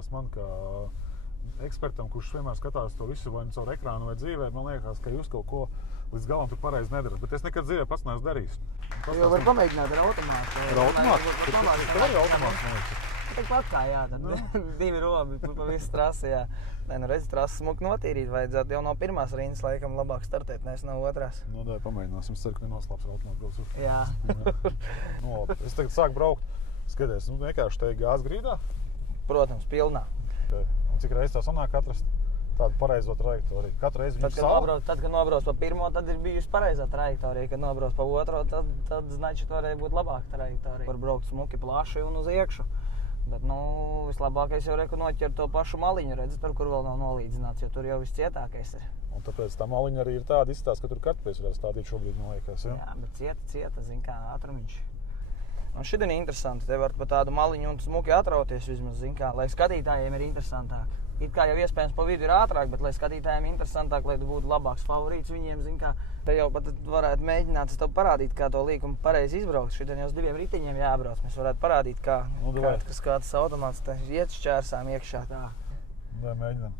likās man, ka ekspertam, kurš vienmēr skatās to visu vai caur ekrānu vai dzīvē, man liekas, ka jūs kaut ko līdz galam tur pareizi nedarat. Bet es nekad dzīvē pats neesmu darījis. Jo var pamēģināt ar automātu. Ar automātu? Tev arī automāts, man liekas. Tāpat kā, jā, tad divi robi pa visu trasi, jā. Nē, nu redzi, trasi smuki notīrīt, vajadzētu jau no pirmās rindas laikam labāk startēt, nevis no otrās. Nu, dai, pamēģināsim, es ceru, ka nenoslāps ar automātu. Jā. Nu, es tagad sāku braukt, skaties, nu vienkārši te gāz grīdā. Protams, pilnā. Un cik reizes tā sanāk atrast tādu pareizo trajektoriju? Katru reizi viņš savu? Tad, kad nobrauc pa pirmo, tad ir bijusi pareizā trajektorija. Kad nobrauc pa otro, tad značit varēja būt labāka trajektorija. Var braukt smuki plaši un uz iekšu. Bet, nu, vislabākais jau reku noķert to pašu maliņu, redzi, tur, kur vēl nav nolīdzināts, jo tur jau viss cietākais ir. Un tāpēc tā maliņa arī ir tāda izstāsta, ka tur kartupeļus varētu stādīt šobrīd, man liekas, ja? Jā, bet cieta, zin kā, ātrumiņš. Un šodien ir interesanti, te var pa tādu maliņu un smuki atrauties vismaz, zin kā, lai skatītājiem ir interesantāk. It kā jau iespējams pa vidu ir ātrāk, bet lai skatītājiem ir interesantāk, lai būtu labāks favorīts viņiem, zin kā. Te jau pat varētu mēģināt tev parādīt, kā to līkumu pareizi izbraukt. Šodien jau uz 2 riteņiem jābrauc. Mēs varētu parādīt, kāds automāts te iet šķērsām iekšā tā. Jā, mēģinām.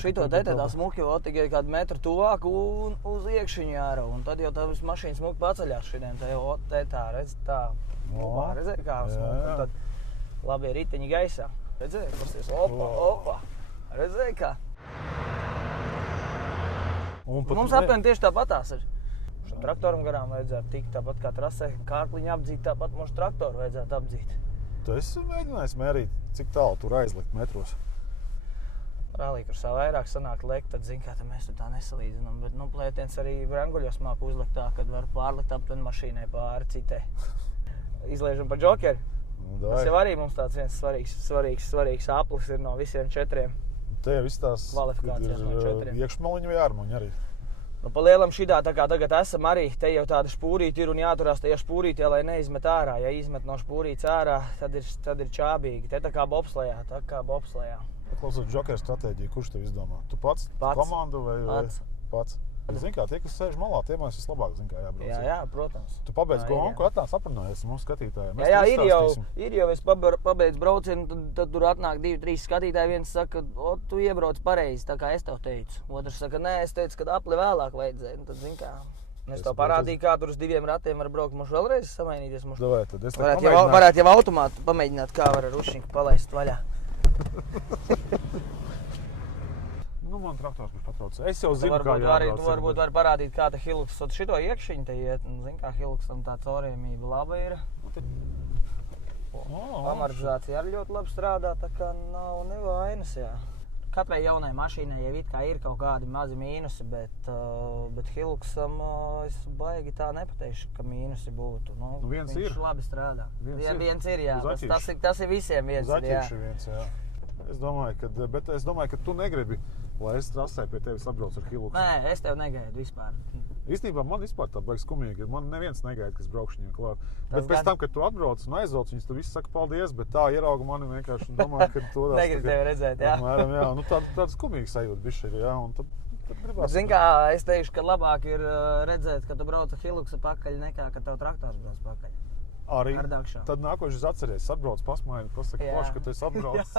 Šito te tā smuki vēl tikai kādu metru tuvāk un uz iekšiņu jārau. Un tad jau tā visu mašīnu smuki paceļās šodien. Te tā, redz, tā. Redzēji, kā smuki. Un tad labie riteņi gaisā. Redzēji, pasties, opa. Redzēji, kā? Mums aptuveni tieši tāpatās ir. Šim traktoram garām vajadzētu tikt tāpat kā trasē. Kārkliņu apdzīt, tāpat mums traktoru vajadzētu apdzīt. Tu esi mēģinājis mērīt, cik tālu tur aizlikt metros? Rallī, kur savu vairāk sanāk lekt, tad zin kā, tad mēs tur tā nesalīdzinām. Bet, nu, plētiens arī branguļos māk uzlikt tā, kad var pārlikt aptuveni mašīnai pāri citai. Izliežam pa džokeri. Tas jau arī mums tāds viens svarīgs aplis ir no visiem 4. Te viss tās kvalifikācijas no 4. Iekšmaliņu vai ārmuņu arī? Nu, pa lielam šidā, tā kā tagad esam arī, te jau tāda špūrīti ir un jāturās tajā špūrītī, lai neizmet ārā. Ja izmet no špūrītes ārā, tad ir čābīgi. Te tā kā bobslejā. Klausot džokeru stratēģiju, kurš tev izdomā? Tu pats? Komandu vai pats? Zini kā, tie, kas sēž malā, tie mēs vislabāk zin kā jābrauc. Jā, protams. Tu pabeidz gonku, atnāc aprunājies mūsu skatītājiem. Jā, ir jau, es pabeidz braucienu, tad tur atnāk 2-3 skatītāji. Viens saka, tu iebrauc pareizi, tā kā es tev teicu. Otrs saka, nē, es teicu, ka apli vēlāk vajadzēja. Tad zin kā, es tev parādīju, kā tur uz 2 ratiem var braukt. Mums vēlreiz samainīties. Davai, tad es varētu jau automātu pamēģināt, kā var ar rušņiku palaist vaļā. Nu, man traktors būs patrauc. Es jau zinu, kā jābrauc. Tu varbūt vari parādīt, kā te Hilux šito iekšiņu te iet. Zin kā, Hiluxam tā caurējumība laba ir. Amortizācija arī ļoti labi strādā, tā kā nav nevainas, jā. Katrai jaunai mašīnai jau it kā ir kaut kādi mazi mīnusi, bet Hiluxam es baigi tā nepateikšu, ka mīnusi būtu. Viņš labi strādā. Viens ir, jā. Tas ir visiem viens ir, jā. Uz aķiršu viens, jā. Es domāju, ka tu negribi, lai es trasē pie tevis atbraucu ar Hiluxu. Nē, es tev negaidu vispār. Īstenībā man vispār tā baigs skumīgi. Man neviens negaida, kas braukšu viņiem klāt. Bet pēc tam, kad tu atbrauc un aizbrauc, viņus tu visi saka paldies, bet tā ierauga mani vienkārši un domāju, ka to tās... Negribu tevi redzēt, jā. Apmēram, jā. Nu, tāda skumīga sajūta bišķi ir, jā. Un tad gribās... Zin kā, es teikšu, ka labāk ir redzēt, ka tu brauc ar Hiluxu pakaļ, nekā, ka tev traktors brauc pakaļ. Arī. Tad nākošais atceries, atbrauc pasmaini, pasaka, ka tu esi atbraucis.